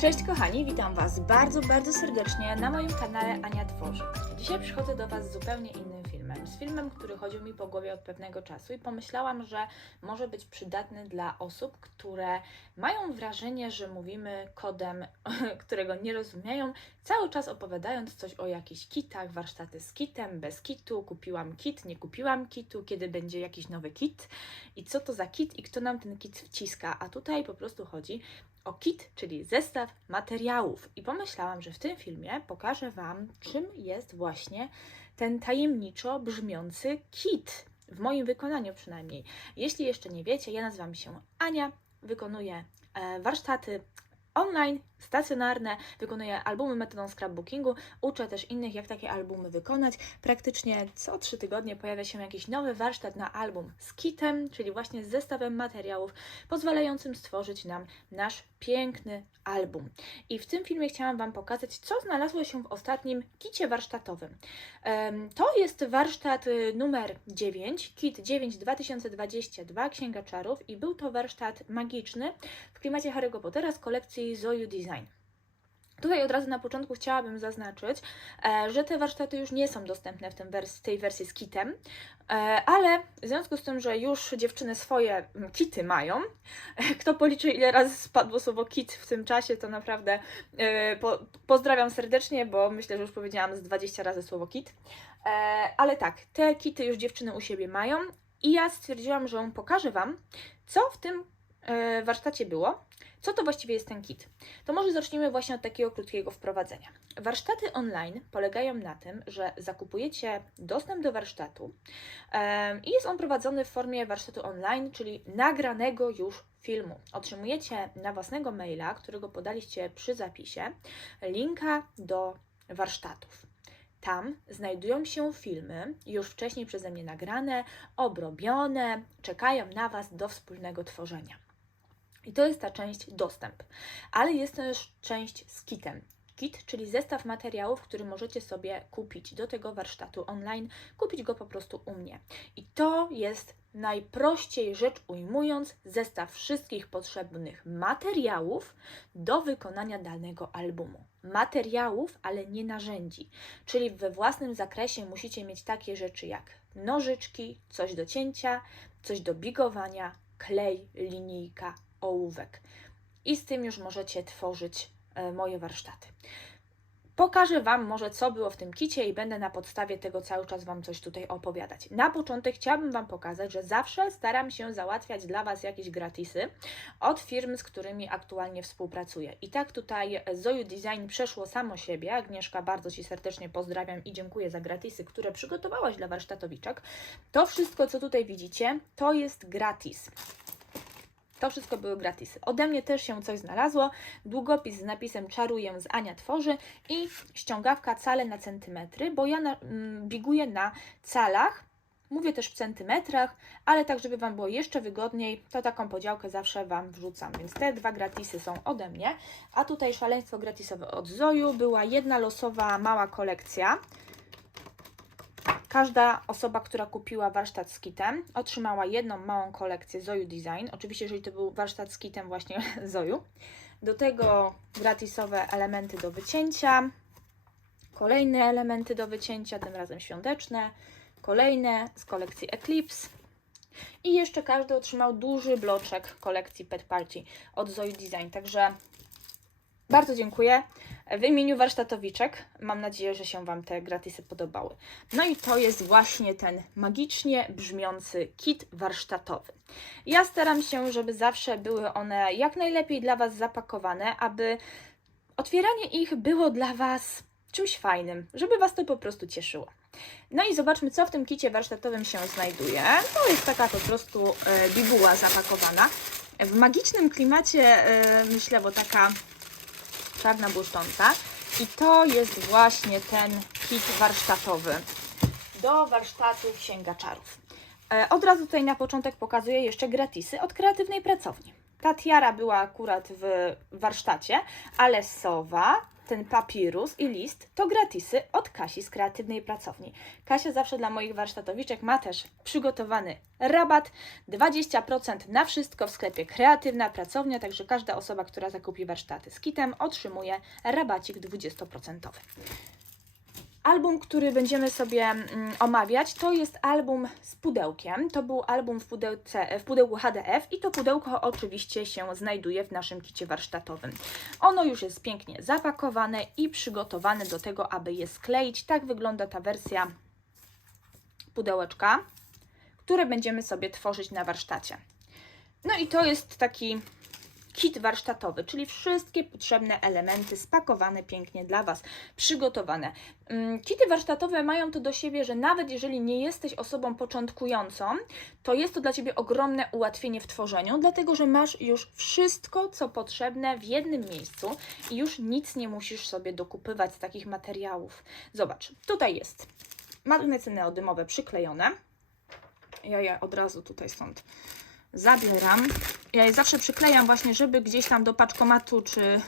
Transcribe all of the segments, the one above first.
Cześć kochani, witam Was bardzo, bardzo serdecznie na moim kanale Ania Tworzy. Dzisiaj przychodzę do Was z zupełnie innym filmem. Z filmem, który chodził mi po głowie od pewnego czasu i pomyślałam, że może być przydatny dla osób, które mają wrażenie, że mówimy kodem, którego nie rozumieją, cały czas opowiadając coś o jakichś kitach, warsztaty z kitem, bez kitu, kupiłam kit, nie kupiłam kitu, kiedy będzie jakiś nowy kit i co to za kit i kto nam ten kit wciska. A tutaj po prostu chodzi o kit, czyli zestaw materiałów. I pomyślałam, że w tym filmie pokażę Wam, czym jest właśnie ten tajemniczo brzmiący kit. W moim wykonaniu przynajmniej. Jeśli jeszcze nie wiecie, ja nazywam się Ania, wykonuję e, warsztaty online, stacjonarne, wykonuję albumy metodą scrapbookingu, uczę też innych, jak takie albumy wykonać. Praktycznie co trzy tygodnie pojawia się jakiś nowy warsztat na album z kitem, czyli właśnie z zestawem materiałów, pozwalającym stworzyć nam nasz piękny album. I w tym filmie chciałam Wam pokazać, co znalazło się w ostatnim kicie warsztatowym. To jest warsztat y, numer 9, kit 9 2022, Księga Czarów i był to warsztat magiczny w klimacie Harry'ego Pottera z kolekcji Zoyu Design. Tutaj od razu na początku chciałabym zaznaczyć, e, że te warsztaty już nie są dostępne w tej wersji z kitem, e, ale w związku z tym, że już dziewczyny swoje kity mają, kto policzy ile razy spadło słowo kit w tym czasie, to naprawdę e, po, pozdrawiam serdecznie, bo myślę, że już powiedziałam z 20 razy słowo kit. E, ale tak, te kity już dziewczyny u siebie mają i ja stwierdziłam, że pokażę Wam, co w tym e, warsztacie było, co to właściwie jest ten kit. To może zacznijmy właśnie od takiego krótkiego wprowadzenia. Warsztaty online polegają na tym, że zakupujecie dostęp do warsztatu i jest on prowadzony w formie warsztatu online, czyli nagranego już filmu. Otrzymujecie na własnego maila, którego podaliście przy zapisie, linka do warsztatów. Tam znajdują się filmy, już wcześniej przeze mnie nagrane, obrobione, czekają na Was do wspólnego tworzenia. I to jest ta część dostęp. Ale jest też część z kitem. Kit, czyli zestaw materiałów, który możecie sobie kupić do tego warsztatu online, kupić go po prostu u mnie. I to jest najprościej rzecz ujmując zestaw wszystkich potrzebnych materiałów do wykonania danego albumu. Materiałów, ale nie narzędzi. Czyli we własnym zakresie musicie mieć takie rzeczy jak nożyczki, coś do cięcia, coś do bigowania, klej, linijka, ołówek. I z tym już możecie tworzyć e, moje warsztaty. Pokażę Wam może, co było w tym kicie i będę na podstawie tego cały czas Wam coś tutaj opowiadać. Na początek chciałabym Wam pokazać, że zawsze staram się załatwiać dla Was jakieś gratisy od firm, z którymi aktualnie współpracuję. I tak tutaj Zoju Design przeszło samo siebie. Agnieszka, bardzo Ci serdecznie pozdrawiam i dziękuję za gratisy, które przygotowałaś dla warsztatowiczek. To wszystko, co tutaj widzicie, to jest gratis. To wszystko były gratisy. Ode mnie też się coś znalazło. Długopis z napisem Czaruję z Ania Tworzy i ściągawka cale na centymetry, bo ja na, mm, biguję na calach. Mówię też w centymetrach, ale tak, żeby Wam było jeszcze wygodniej, to taką podziałkę zawsze Wam wrzucam. Więc te dwa gratisy są ode mnie. A tutaj szaleństwo gratisowe od Zoju. Była jedna losowa mała kolekcja. Każda osoba, która kupiła warsztat z kitem, otrzymała jedną małą kolekcję Zoju Design. Oczywiście, jeżeli to był warsztat z kitem właśnie Zoju. Do tego gratisowe elementy do wycięcia, kolejne elementy do wycięcia, tym razem świąteczne, kolejne z kolekcji Eclipse. I jeszcze każdy otrzymał duży bloczek kolekcji Pet Party od Zoe Design. Także bardzo dziękuję. W imieniu warsztatowiczek mam nadzieję, że się Wam te gratisy podobały. No i to jest właśnie ten magicznie brzmiący kit warsztatowy. Ja staram się, żeby zawsze były one jak najlepiej dla Was zapakowane, aby otwieranie ich było dla Was czymś fajnym, żeby Was to po prostu cieszyło. No i zobaczmy, co w tym kicie warsztatowym się znajduje. To jest taka po prostu e, bibuła zapakowana. W magicznym klimacie, e, myślę, bo taka czarna błyszcząca. I to jest właśnie ten kit warsztatowy do warsztatu Księga Czarów. E, Od razu tutaj na początek pokazuję jeszcze gratisy od kreatywnej pracowni. Ta tiara była akurat w warsztacie, ale sowa, ten papirus i list to gratisy od Kasi z Kreatywnej Pracowni. Kasia zawsze dla moich warsztatowiczek ma też przygotowany rabat 20% na wszystko w sklepie Kreatywna Pracownia, także każda osoba, która zakupi warsztaty z kitem otrzymuje rabacik 20%. Album, który będziemy sobie mm, omawiać, to jest album z pudełkiem. To był album w, pudełce, w pudełku HDF i to pudełko oczywiście się znajduje w naszym kicie warsztatowym. Ono już jest pięknie zapakowane i przygotowane do tego, aby je skleić. Tak wygląda ta wersja pudełeczka, które będziemy sobie tworzyć na warsztacie. No i to jest taki kit warsztatowy, czyli wszystkie potrzebne elementy spakowane pięknie dla Was, przygotowane. Mm, Kity warsztatowe mają to do siebie, że nawet jeżeli nie jesteś osobą początkującą, to jest to dla Ciebie ogromne ułatwienie w tworzeniu, dlatego że masz już wszystko, co potrzebne w jednym miejscu i już nic nie musisz sobie dokupywać z takich materiałów. Zobacz, tutaj jest magnesy neodymowe przyklejone. Ja je od razu tutaj stąd zabieram. Ja je zawsze przyklejam właśnie, żeby gdzieś tam do paczkomatu czy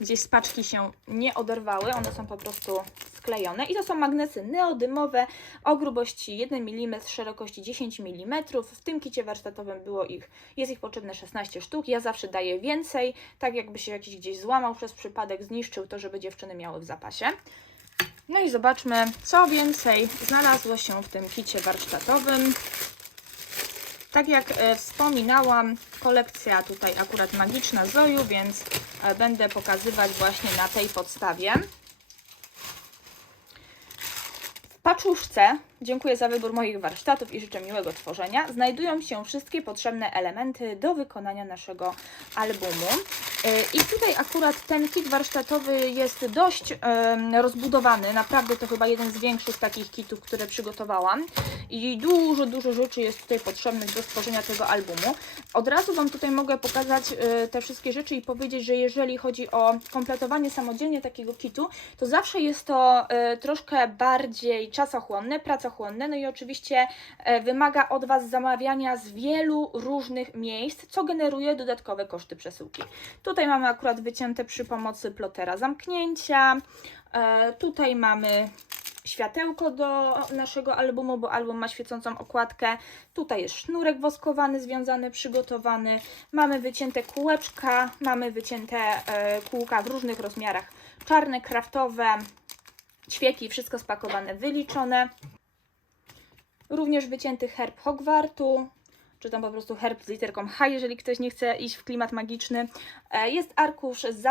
gdzieś z paczki się nie oderwały. One są po prostu sklejone. I to są magnesy neodymowe o grubości 1 mm, szerokości 10 mm. W tym kicie warsztatowym było ich, jest ich potrzebne 16 sztuk. Ja zawsze daję więcej, tak jakby się jakiś gdzieś złamał przez przypadek, zniszczył to, żeby dziewczyny miały w zapasie. No i zobaczmy, co więcej znalazło się w tym kicie warsztatowym. Tak jak e, wspominałam, kolekcja tutaj akurat magiczna Zoju, więc e, będę pokazywać właśnie na tej podstawie. W paczuszce, dziękuję za wybór moich warsztatów i życzę miłego tworzenia, znajdują się wszystkie potrzebne elementy do wykonania naszego albumu. E, I tutaj akurat ten kit warsztatowy jest dość rozbudowany, naprawdę to chyba jeden z większych takich kitów, które przygotowałam i dużo, dużo rzeczy jest tutaj potrzebnych do stworzenia tego albumu. Od razu Wam tutaj mogę pokazać e, te wszystkie rzeczy i powiedzieć, że jeżeli chodzi o kompletowanie samodzielnie takiego kitu, to zawsze jest to e, troszkę bardziej czasochłonne, pracochłonne, no i oczywiście e, wymaga od Was zamawiania z wielu różnych miejsc, co generuje dodatkowe koszty przesyłki. Tutaj mamy akurat wycięte przy pomocy plotera zamknięcia, e, tutaj mamy światełko do naszego albumu, bo album ma świecącą okładkę. Tutaj jest sznurek woskowany, związany, przygotowany. Mamy wycięte kółeczka, mamy wycięte e, kółka w różnych rozmiarach. Czarne, kraftowe, ćwieki, wszystko spakowane, wyliczone. Również wycięty herb Hogwartu, czy tam po prostu herb z literką H, jeżeli ktoś nie chce iść w klimat magiczny. E, Jest arkusz z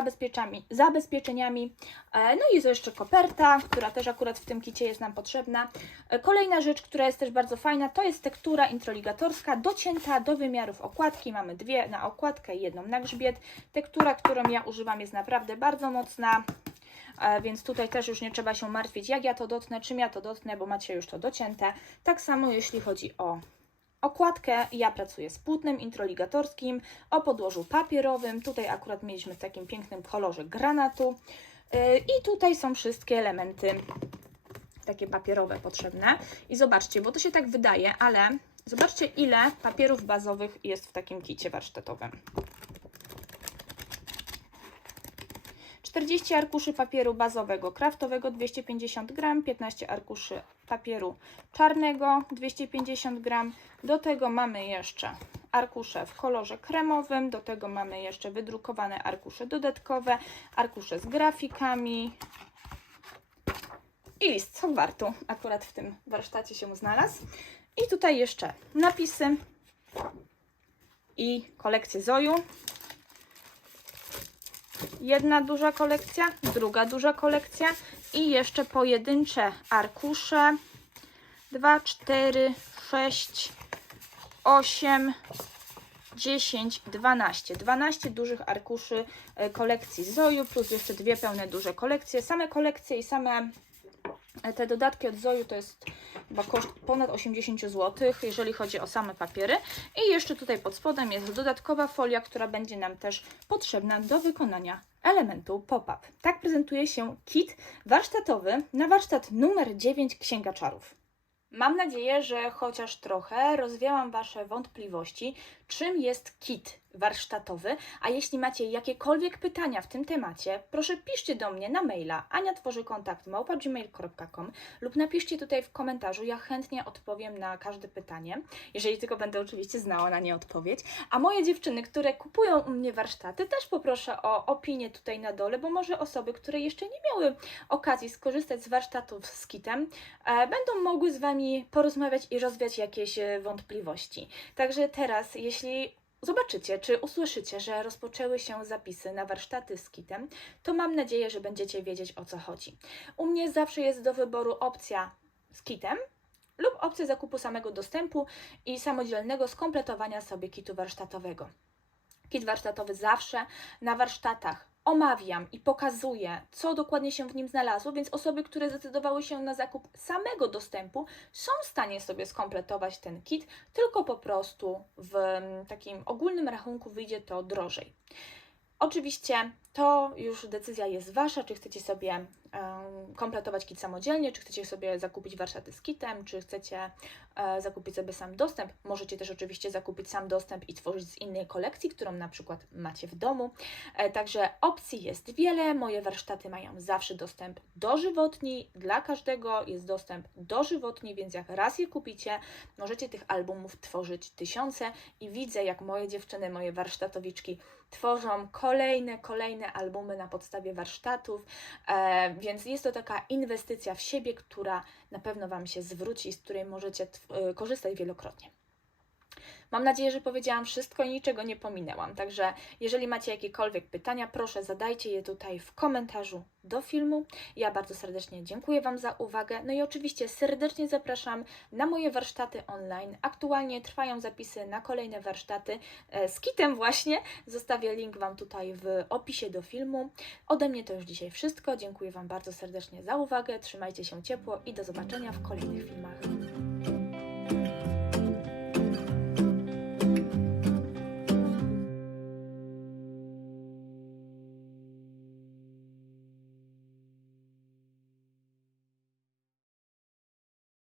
zabezpieczeniami. E, No i jest jeszcze koperta, która też akurat w tym kicie jest nam potrzebna. E, Kolejna rzecz, która jest też bardzo fajna, to jest tektura introligatorska, docięta do wymiarów okładki. Mamy dwie na okładkę i jedną na grzbiet. Tektura, którą ja używam jest naprawdę bardzo mocna. Więc tutaj też już nie trzeba się martwić, jak ja to dotknę, czym ja to dotknę, bo macie już to docięte. Tak samo jeśli chodzi o okładkę. Ja pracuję z płótnem introligatorskim o podłożu papierowym. Tutaj akurat mieliśmy w takim pięknym kolorze granatu. Yy, I tutaj są wszystkie elementy takie papierowe potrzebne. I zobaczcie, bo to się tak wydaje, ale zobaczcie ile papierów bazowych jest w takim kicie warsztatowym. 40 arkuszy papieru bazowego kraftowego 250 gram, 15 arkuszy papieru czarnego 250 gram. Do tego mamy jeszcze arkusze w kolorze kremowym, do tego mamy jeszcze wydrukowane arkusze dodatkowe, arkusze z grafikami i list Hogwartu akurat w tym warsztacie się znalazł. I tutaj jeszcze napisy i kolekcję Zoju jedna duża kolekcja, druga duża kolekcja i jeszcze pojedyncze arkusze 2, 4, 6, 8, 10, 12. 12 dużych arkuszy e, kolekcji Zoju, plus jeszcze dwie pełne duże kolekcje. Same kolekcje i same te dodatki od Zoju to jest chyba koszt ponad 80 zł, jeżeli chodzi o same papiery. I jeszcze tutaj pod spodem jest dodatkowa folia, która będzie nam też potrzebna do wykonania elementu pop-up. Tak prezentuje się kit warsztatowy na warsztat numer 9 Księga Czarów. Mam nadzieję, że chociaż trochę rozwiałam Wasze wątpliwości, czym jest kit warsztatowy, a jeśli macie jakiekolwiek pytania w tym temacie, proszę piszcie do mnie na maila Ania tworzy kontakt małpa.gmail.com lub napiszcie tutaj w komentarzu, ja chętnie odpowiem na każde pytanie, jeżeli tylko będę oczywiście znała na nie odpowiedź. A moje dziewczyny, które kupują u mnie warsztaty, też poproszę o opinię tutaj na dole, bo może osoby, które jeszcze nie miały okazji skorzystać z warsztatów z kitem, e, będą mogły z Wami porozmawiać i rozwiać jakieś e, wątpliwości. Także teraz, jeśli zobaczycie, czy usłyszycie, że rozpoczęły się zapisy na warsztaty z kitem, to mam nadzieję, że będziecie wiedzieć o co chodzi. U mnie zawsze jest do wyboru opcja z kitem lub opcja zakupu samego dostępu i samodzielnego skompletowania sobie kitu warsztatowego. Kit warsztatowy zawsze na warsztatach omawiam i pokazuję, co dokładnie się w nim znalazło, więc osoby, które zdecydowały się na zakup samego dostępu, są w stanie sobie skompletować ten kit, tylko po prostu w mm, takim ogólnym rachunku wyjdzie to drożej. Oczywiście to już decyzja jest Wasza, czy chcecie sobie kompletować kit samodzielnie, czy chcecie sobie zakupić warsztaty z kitem, czy chcecie e, zakupić sobie sam dostęp. Możecie też oczywiście zakupić sam dostęp i tworzyć z innej kolekcji, którą na przykład macie w domu. E, także opcji jest wiele. Moje warsztaty mają zawsze dostęp dożywotni. Dla każdego jest dostęp dożywotni, więc jak raz je kupicie, możecie tych albumów tworzyć tysiące i widzę, jak moje dziewczyny, moje warsztatowiczki tworzą kolejne, kolejne albumy na podstawie warsztatów, e, więc jest to taka inwestycja w siebie, która na pewno Wam się zwróci z której możecie e, korzystać wielokrotnie. Mam nadzieję, że powiedziałam wszystko i niczego nie pominęłam. Także jeżeli macie jakiekolwiek pytania, proszę zadajcie je tutaj w komentarzu do filmu. Ja bardzo serdecznie dziękuję Wam za uwagę. No i oczywiście serdecznie zapraszam na moje warsztaty online. Aktualnie trwają zapisy na kolejne warsztaty e, z kitem właśnie. Zostawię link Wam tutaj w opisie do filmu. Ode mnie to już dzisiaj wszystko. Dziękuję Wam bardzo serdecznie za uwagę. Trzymajcie się ciepło i do zobaczenia w kolejnych filmach.